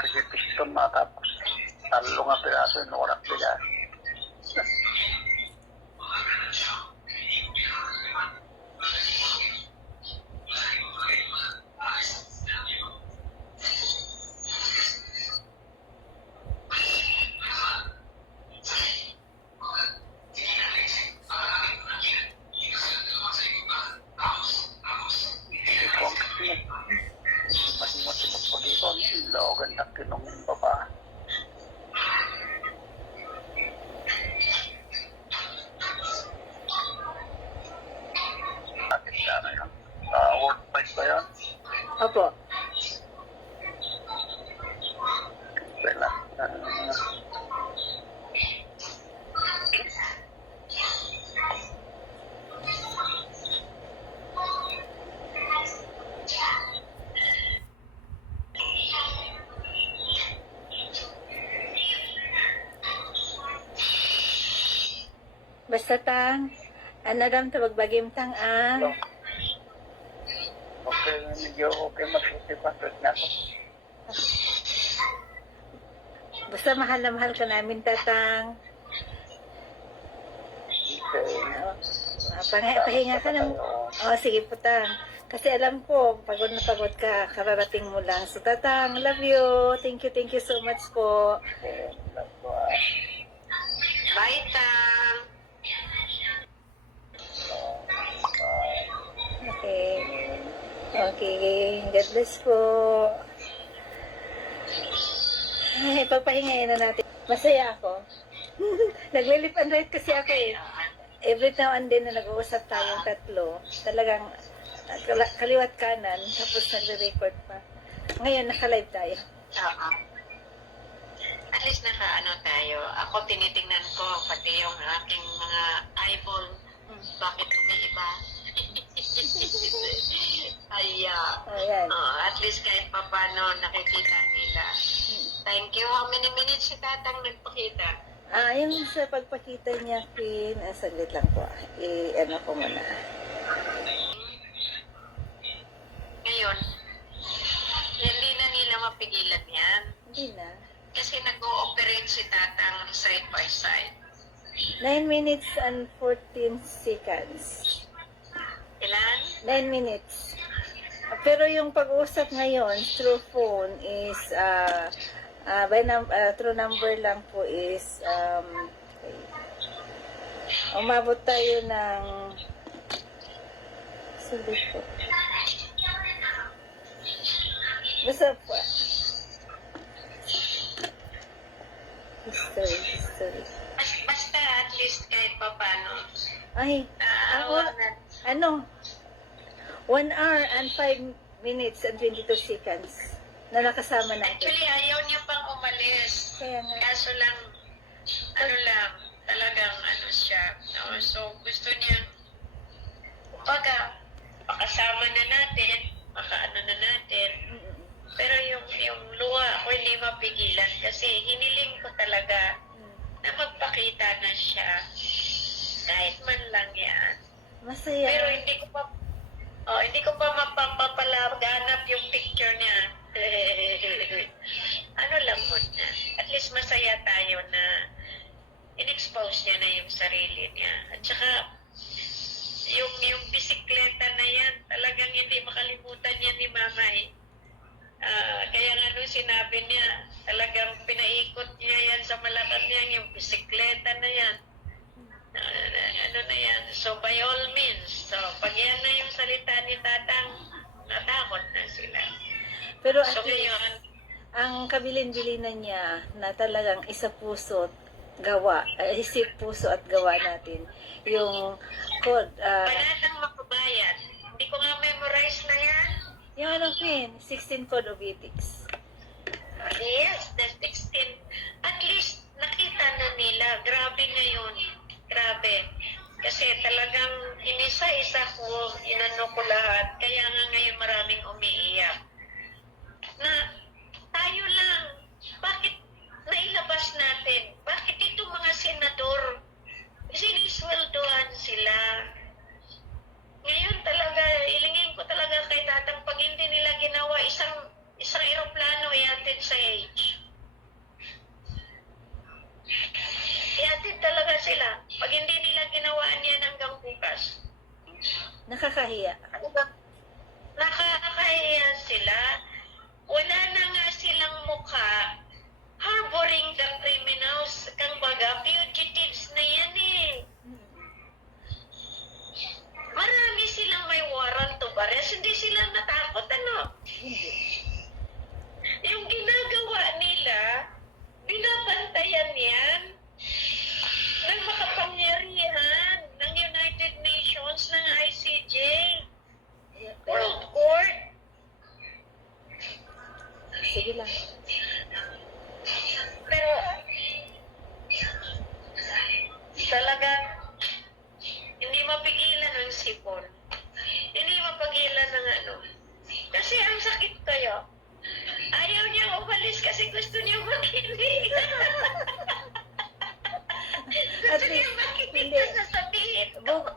kasi piston matapos 3 nga piraso yung orak nila. Masimot-simot po dito, logan na tinong baba. Bakit sana yun? Work price ba yun? Opo. Wala. Basta tang, dam tawag bagim tang Hello. Okay, medyo okay mag-50% na ako. Basta mahal na mahal ka namin, tatang. Okay. Pahinga ka ng... sige po, tang. Kasi alam ko, pagod na pagod ka, kararating mo lang. So, tatang, love you. Thank you so much po. Okay, love ko, Bye, Tang. Okay, God bless po. Ay, pagpahingayin na natin. Masaya ako. Naglilip and write kasi ako Okay. eh. Every now and then na nag-uusap tayong tatlo, talagang kaliwat kanan, tapos nagre-record pa. Ngayon, naka-live tayo. Oo. At least tayo. Ako tinitingnan ko pati yung aking mga eyeball. Bakit umiiba? Ayan. At least kahit papano nakikita nila. Thank you. How many minutes si Tatang nagpakita? Yung sa pagpakita niya, Queen, saglit lang po. Ano ko muna. Ngayon, hindi na nila mapigilan yan. Hindi na. Kasi nag-ooperate si Tatang side by side. 9 minutes and 14 seconds. Ilan? 9 minutes. Pero yung pag-usap ngayon through phone is through number lang po is umabot tayo ng sabi po. Basta po. History. Basta at least kahit papano. Ay, ano? 1 hour and 5 minutes and 22 seconds na nakasama natin. Actually, ayaw niya pang umalis. Kaya nga. Kaso lang, talagang siya. No? So, gusto niya, kumbaga, makasama na natin, makaano na natin. Pero yung luha, ako hindi mapigilan kasi hiniling ko talaga na magpakita na siya kahit man lang yan. Masaya. Pero hindi ko pa mapapalaganap yung picture niya. Ano lang muna. At least masaya tayo na in-expose niya na yung sarili niya. At saka, yung bisikleta na yan, talagang hindi makalimutan yan ni Mama eh. Kaya nga nung sinabi niya, talagang pinaikot niya yan sa Malacanang, yung bisikleta na yan. Ano na yan. So, by all means, so, pag yan na yung salita ni Tatang, natakot na sila. Pero So, at least, ngayon, ang kabilin-bilinan niya na talagang isa puso at gawa, isip puso at gawa natin. Yung code, Banatang Makabayan, hindi ko nga memorize na yan. yung ano Queen, 16 Code of Ethics. Yes, the 16. At least, nakita na nila. Grabe ngayon. Grabe. Kasi talagang inisa-isa ko, inano ko lahat. Kaya nga ngayon maraming umiiyak. Na tayo lang, bakit nailabas natin? Bakit itong mga senador, sinisweldohan sila? Ngayon talaga, ilingin ko talaga kay Tatang, pag hindi nila ginawa isang eroplano iatid sa age. Iatid talaga sila. Pag hindi nila ginawaan yan hanggang bukas. Nakakahiya. Nakakahiya sila. Wala na nga silang mukha. Harboring the criminals. Kang baga, fugitives na yan eh. Marami silang may warrant of arrest. Hindi sila natakot, ano? Hindi. Yung ginagawa nila, binabantayan yan ng makapangyarihan ng United Nations, ng ICJ, World Court. Sige lang. Pero, talagang, hindi mapigilan ng sipon. Hindi mapigilan ng ano. Kasi ang sakit kayo. Ayaw niya umalis kasi gusto niya makinig. At Gusto niya least, makinig hindi. sa sasabihin.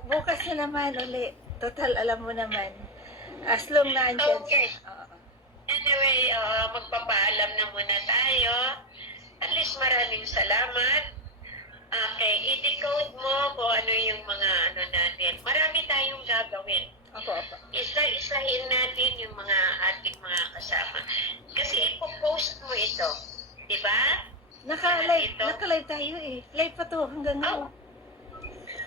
Bukas na naman uli. Total, alam mo naman. As long na andyan Okay. siya. Oo. Anyway, magpapaalam na muna tayo. At least maraming salamat. Okay, i-decode mo kung ano yung mga ano natin. Marami tayong gagawin. Opo. Isa-isahin natin yung mga ating mga kasama. Kasi ipopost mo ito. Di ba? Naka-live tayo eh. Live pa to hanggang ngayon.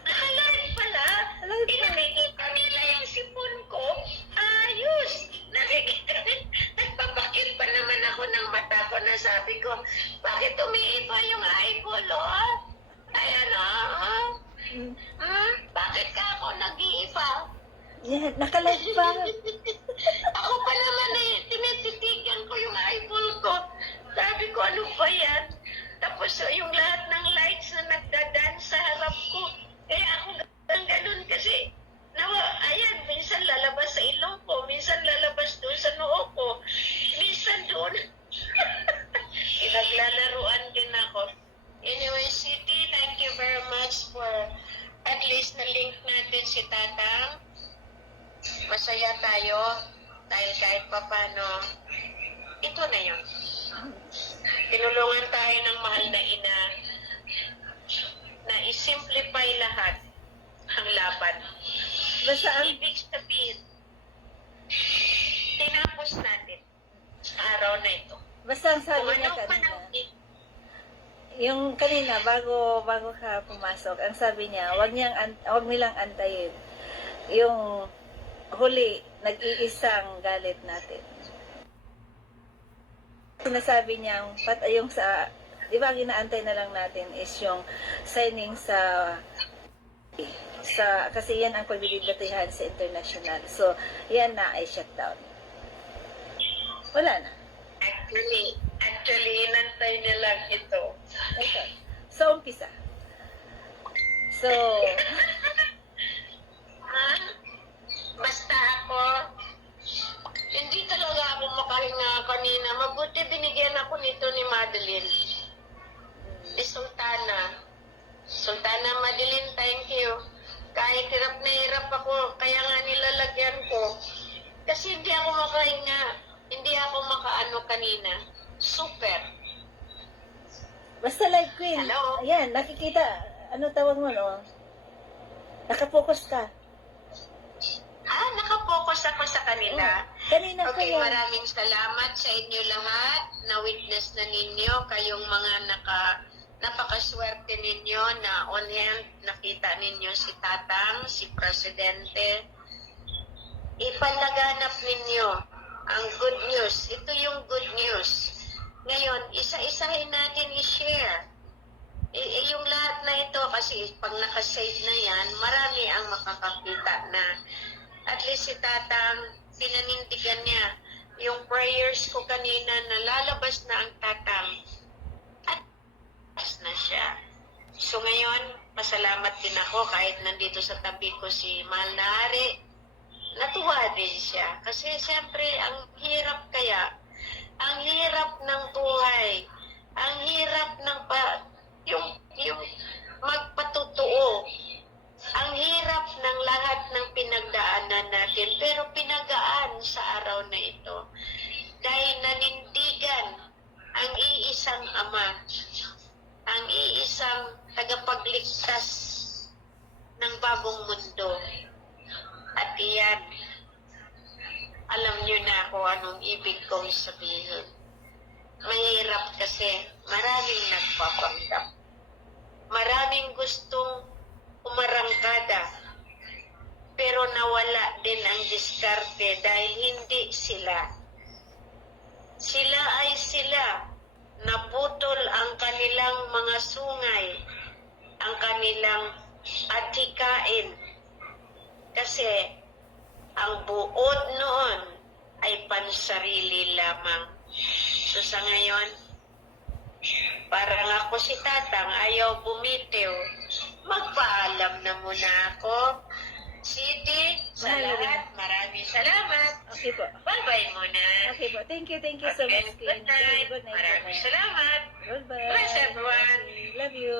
Nakalive pala. Live pa. Nakikita nila yung sipon ko. Ayos. Nakikita. Nagpapakit pa naman ako ng mata ko na sabi ko, bakit umiiba yung eyeball, oh? Ayan bakit ka ako nag-iiba? Yan, nakalive pa. Ako pa naman tinititigan ko yung eyeball ko. Sabi ko, ano ba yan? Tapos yung lahat ng lights na nagdadaan sa harap ko. Kaya ako ganun kasi, ayan, minsan lalabas sa ilong ko, minsan lalabas doon sa noo ko, minsan doon. Pinaglalaruan din ako. Anyway, City, thank you very much for at least na-link natin si Tatang. Masaya tayo dahil kahit papano, ito na yun. Tinulungan tayo ng mahal na ina na isimplify lahat ang laban. Basta ang, Ibig sabihin, tinapos natin sa araw na ito. basta ang Kung sabi niya anong kanina, panahon, yung kanina, bago ka pumasok, ang sabi niya, wag nilang antayin yung huli, nag-iisang galit natin. Sinasabi niya, yung sa, di ba, ginaantay na lang natin is yung signing kasi yan ang pagbibigatihan sa international. So, yan na ay shutdown. Wala na. Actually, inantay nilang ito. Ito. So, umpisa. So, Basta ako, hindi talaga ako makahinga kanina. Mabuti binigyan ako nito ni Madeline. Ni Sultana. Sultana Madeline, thank you. Kahit hirap na hirap ako, kaya nga nilalagyan ko. Kasi hindi ako makahinga. Hindi ako makaano kanina. Super. basta live queen. Hello? Ayan, nakikita. Ano tawag mo, no? Nakapokus ka. Nakapokus ako sa kanila. Kanina pa Okay, yan. maraming salamat sa inyo lahat. Na-witness na ninyo kayong mga napakaswerte ninyo na on hand nakita ninyo si Tatang, si Presidente. Ipalaganap ninyo ang good news. Ito yung good news. Ngayon, isa-isahin natin i-share. Yung lahat na ito, kasi pag nakasave na yan, marami ang makakakita na. At least si Tatang, pinanindigan niya yung prayers ko kanina na lalabas na ang Tatang. At labas na siya. So ngayon, pasalamat din ako kahit nandito sa tabi ko si Mahal na Hari. Natuwa din siya. Kasi siyempre, ang hirap kaya, ang hirap ng buhay, ang hirap ng yung magpatutuo. Ang hirap ng lahat ng pinagdaanan natin, pero pinagaan sa araw na ito. Dahil nanindigan ang iisang Ama, ang iisang tagapagligtas ng bagong mundo. At iyan, alam niyo na kung anong ibig kong sabihin. Mahirap kasi maraming nagpapanggap. Maraming gustong umarangkada, pero nawala din ang diskarte dahil hindi sila. Sila ay sila. Naputol ang kanilang mga sungay, ang kanilang atikain. Kasi ang buod noon ay pansarili lamang. So sa ngayon, parang ako si Tatang, ayaw bumitiw. Magpaalam na muna ako. City, sa lahat, maraming salamat. Okay po. Bye-bye muna. Okay po. Thank you so Okay, much, good Queen. night. Good night. Maraming salamat. Goodbye. Bless everyone. Love you.